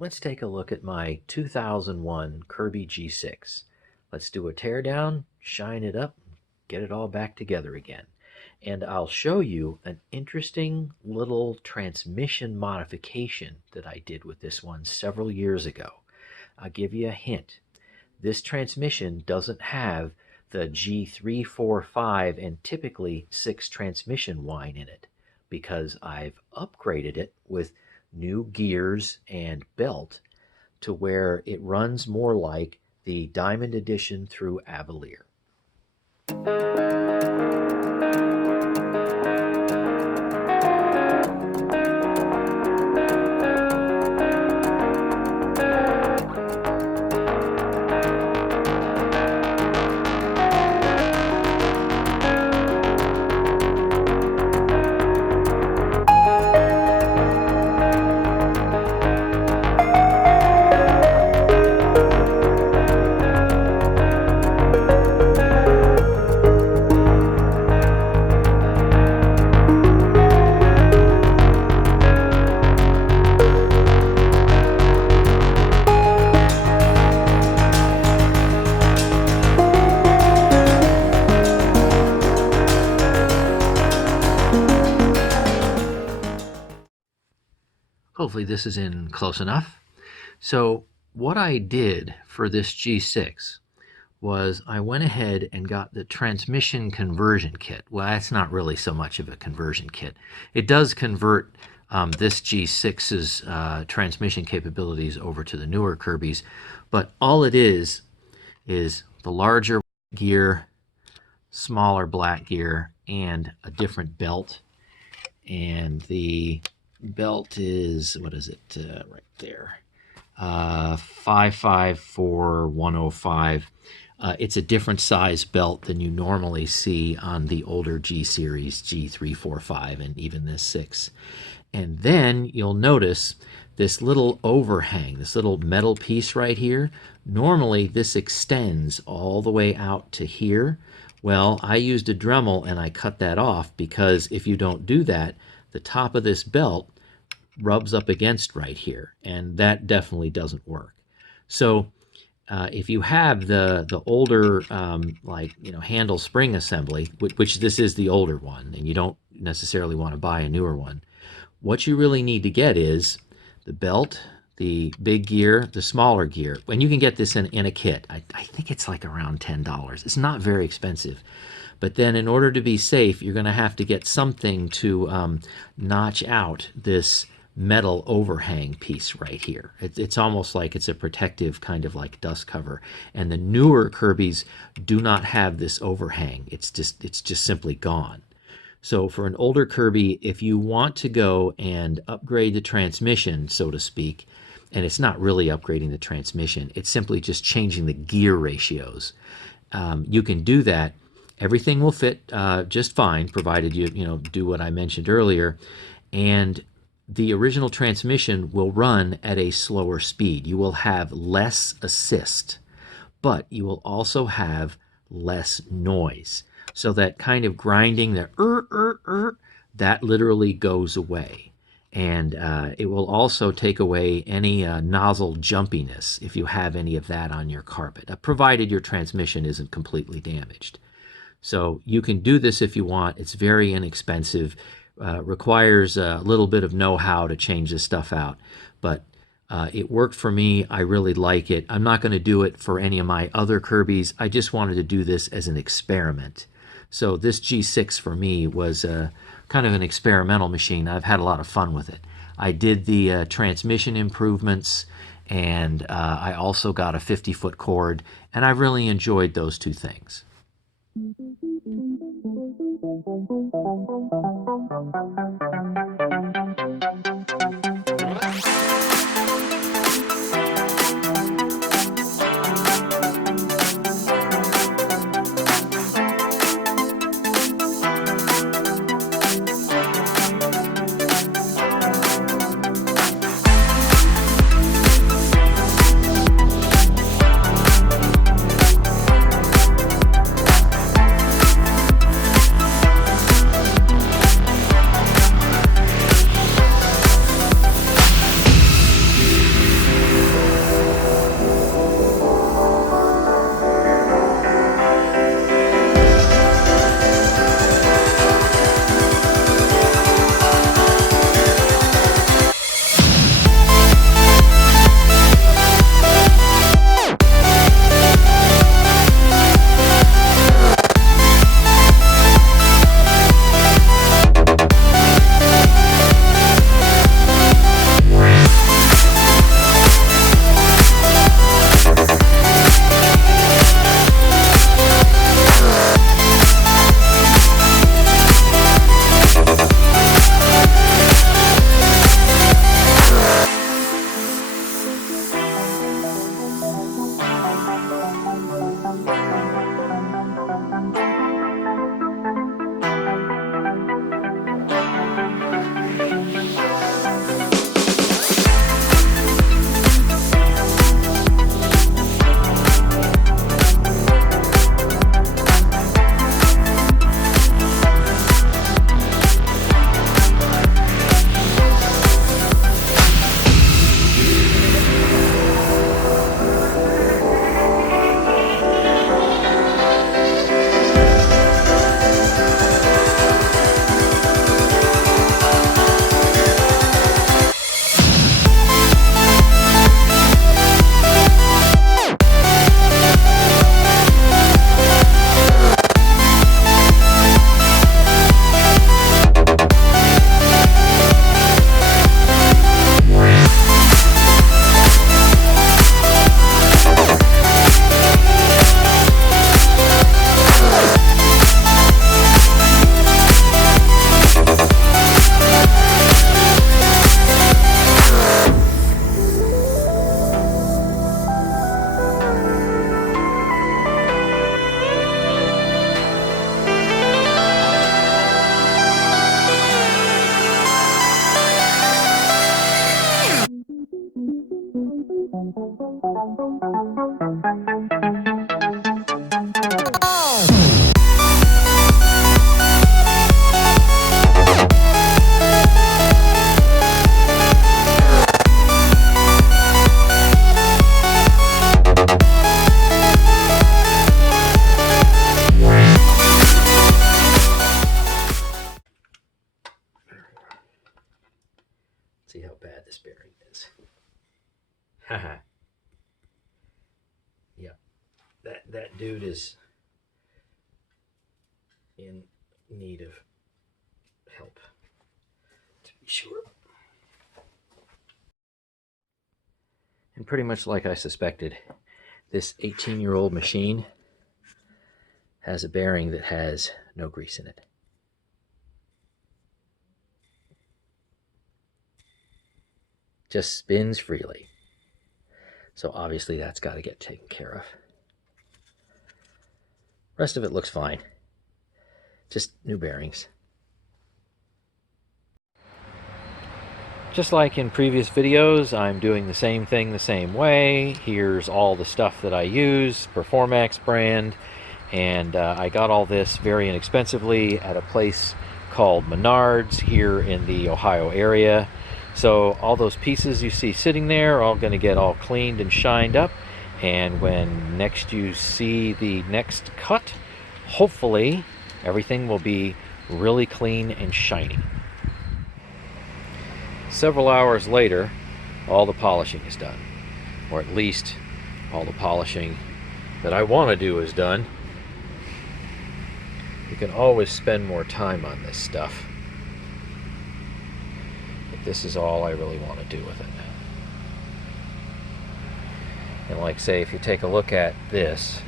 let's take a look at my 2001 Kirby G6. Let's do a teardown, shine it up, get it all back together again. And I'll show you an interesting little transmission modification that I did with this one several years ago. I'll give you a hint. This transmission doesn't have the G3, 4, 5, and typically 6 transmission whine in it because I've upgraded it with new gears and belt to where it runs more like the Diamond Edition through Avalier. Hopefully this is in close enough. So what I did for this G6 was I went ahead and got the transmission conversion kit. Well, that's not really so much of a conversion kit. It does convert this G6's transmission capabilities over to the newer Kirbys, but all it is the larger gear, smaller black gear, and a different belt. And the belt is, what is it, right there, 554105. It's a different size belt than you normally see on the older G series, G345, and even this 6. And then you'll notice this little overhang, this little metal piece right here. Normally this extends all the way out to here. Well, I used a Dremel and I cut that off because if you don't do that, the top of this belt rubs up against right here, and that definitely doesn't work. So if you have the older handle spring assembly, which this is the older one, and you don't necessarily want to buy a newer one, what you really need to get is the belt, the big gear, the smaller gear. And you can get this in a kit. I think it's like around $10. It's not very expensive. But then in order to be safe, you're going to have to get something to notch out this metal overhang piece right here. It's almost like it's a protective kind of like dust cover. And the newer Kirbys do not have this overhang. It's just simply gone. So for an older Kirby, if you want to go and upgrade the transmission, so to speak, and it's not really upgrading the transmission, it's simply just changing the gear ratios. You can do that. Everything will fit just fine, provided you do what I mentioned earlier, and the original transmission will run at a slower speed. You will have less assist, but you will also have less noise. So that kind of grinding, that literally goes away. And it will also take away any nozzle jumpiness if you have any of that on your carpet, provided your transmission isn't completely damaged. So you can do this if you want. It's very inexpensive. Requires a little bit of know-how to change this stuff out. But it worked for me. I really like it. I'm not going to do it for any of my other Kirbys. I just wanted to do this as an experiment. So this G6 for me was kind of an experimental machine. I've had a lot of fun with it. I did the transmission improvements, and I also got a 50-foot cord, and I really enjoyed those two things. it is. Haha. Yep. That dude is in need of help, to be sure. And pretty much like I suspected, this 18-year-old machine has a bearing that has no grease in it. Just spins freely. So obviously that's got to get taken care of. Rest of it looks fine. Just new bearings. Just like in previous videos, I'm doing the same thing the same way. Here's all the stuff that I use, Performax brand, and I got all this very inexpensively at a place called Menards here in the Ohio area. So all those pieces you see sitting there are all going to get all cleaned and shined up, and when next you see the next cut, hopefully everything will be really clean and shiny. Several hours later, all the polishing is done, or at least all the polishing that I want to do is done. You can always spend more time on this stuff, but this is all I really want to do with it. And like say, if you take a look at this,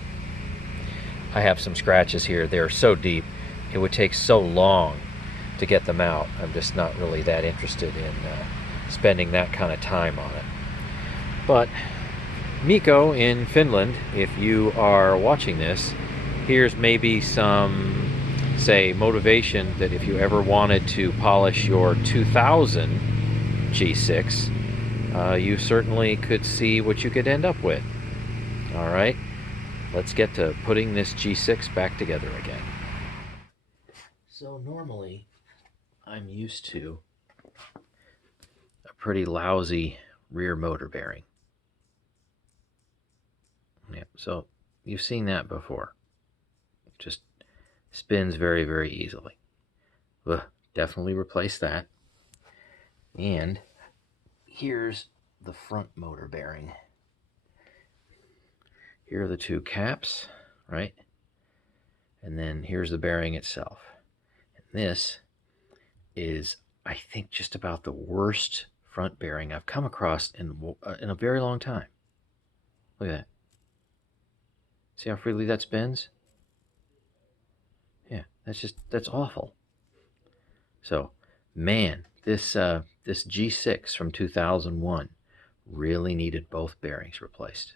I have some scratches here. They're so deep, it would take so long to get them out. I'm just not really that interested in spending that kind of time on it. But Mikko in Finland, if you are watching this, here's maybe some, say, motivation that if you ever wanted to polish your 2000 G6, you certainly could see what you could end up with. All right, let's get to putting this G6 back together again. So normally I'm used to a pretty lousy rear motor bearing. Yeah, so you've seen that before. It just spins very, very easily. Ugh, definitely replace that. And here's the front motor bearing. Here are the two caps, right? And then here's the bearing itself. And this is, I think, just about the worst front bearing I've come across in a very long time. Look at that. See how freely that spins? Yeah, that's awful. So, man, this G6 from 2001 really needed both bearings replaced.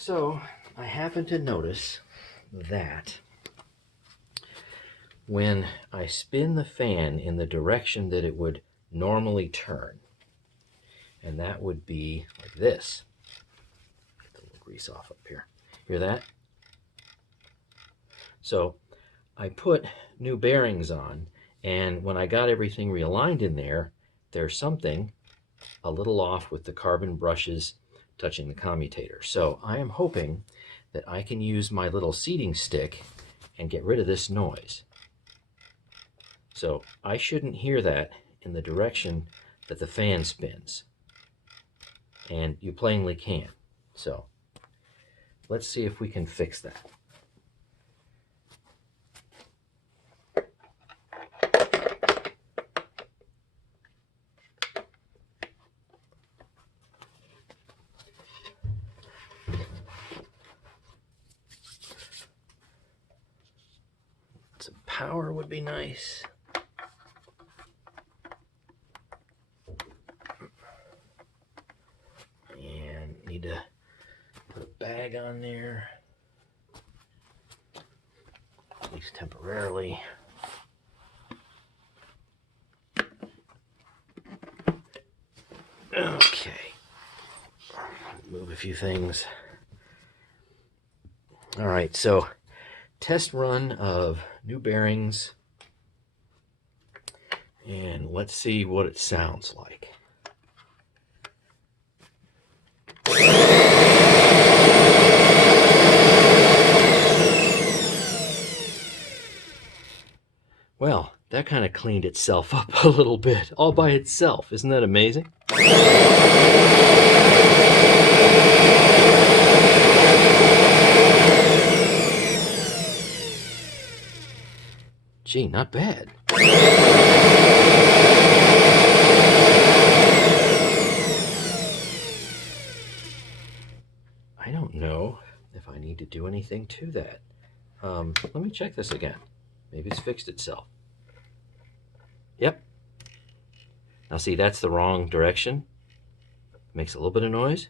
So I happen to notice that when I spin the fan in the direction that it would normally turn, and that would be like this. Get the little grease off up here. Hear that? So I put new bearings on, and when I got everything realigned in there, there's something a little off with the carbon brushes touching the commutator. So I am hoping that I can use my little seating stick and get rid of this noise. So I shouldn't hear that in the direction that the fan spins. And you plainly can. So let's see if we can fix that. Some power would be nice. And need to put a bag on there, at least temporarily. Okay, move a few things. All right, so test run of new bearings, and let's see what it sounds like. Well, that kind of cleaned itself up a little bit all by itself. Isn't that amazing? Gee, not bad. I don't know if I need to do anything to that. Let me check this again. Maybe it's fixed itself. Yep. Now see, that's the wrong direction. Makes a little bit of noise.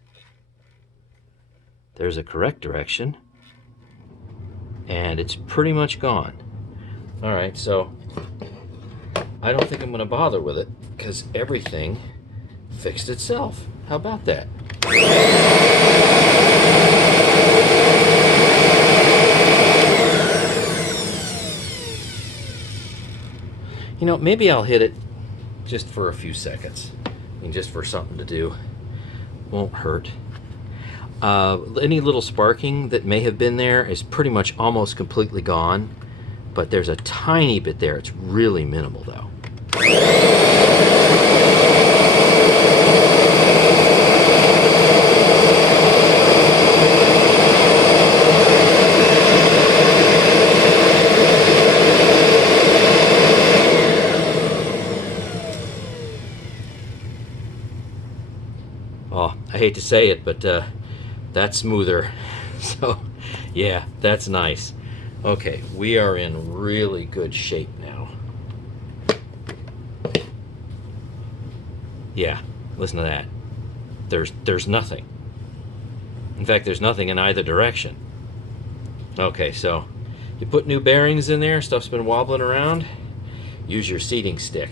There's a correct direction. And it's pretty much gone. All right, so I don't think I'm going to bother with it because everything fixed itself. How about that? You know, maybe I'll hit it just for a few seconds. I mean, just for something to do. Won't hurt. Any little sparking that may have been there is pretty much almost completely gone. But there's a tiny bit there. It's really minimal, though. Oh, I hate to say it, but that's smoother. So, yeah, that's nice. Okay, we are in really good shape now. Yeah, listen to that. There's nothing. In fact, there's nothing in either direction. Okay, so you put new bearings in there, stuff's been wobbling around, use your seating stick.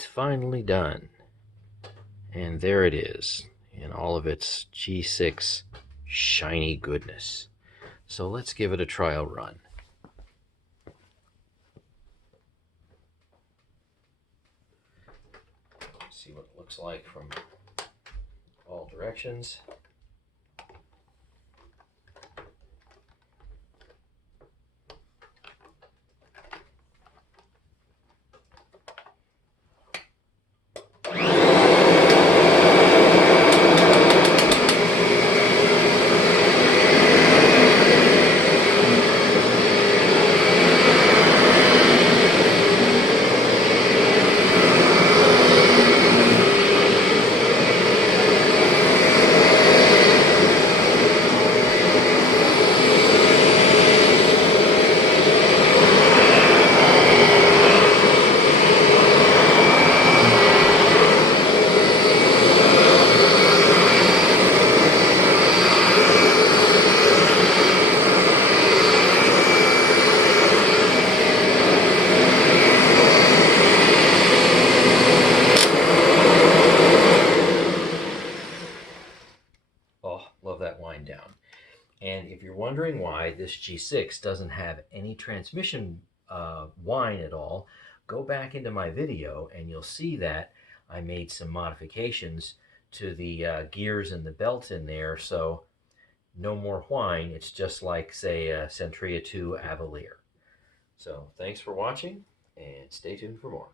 it's finally done. And there it is in all of its G6 shiny goodness. So let's give it a trial run. See what it looks like from all directions. Oh, love that wind down. And if you're wondering why this G6 doesn't have any transmission whine at all, go back into my video and you'll see that I made some modifications to the gears and the belt in there, so no more whine. It's just like, say, a Centria 2 Avalier. So thanks for watching, and stay tuned for more.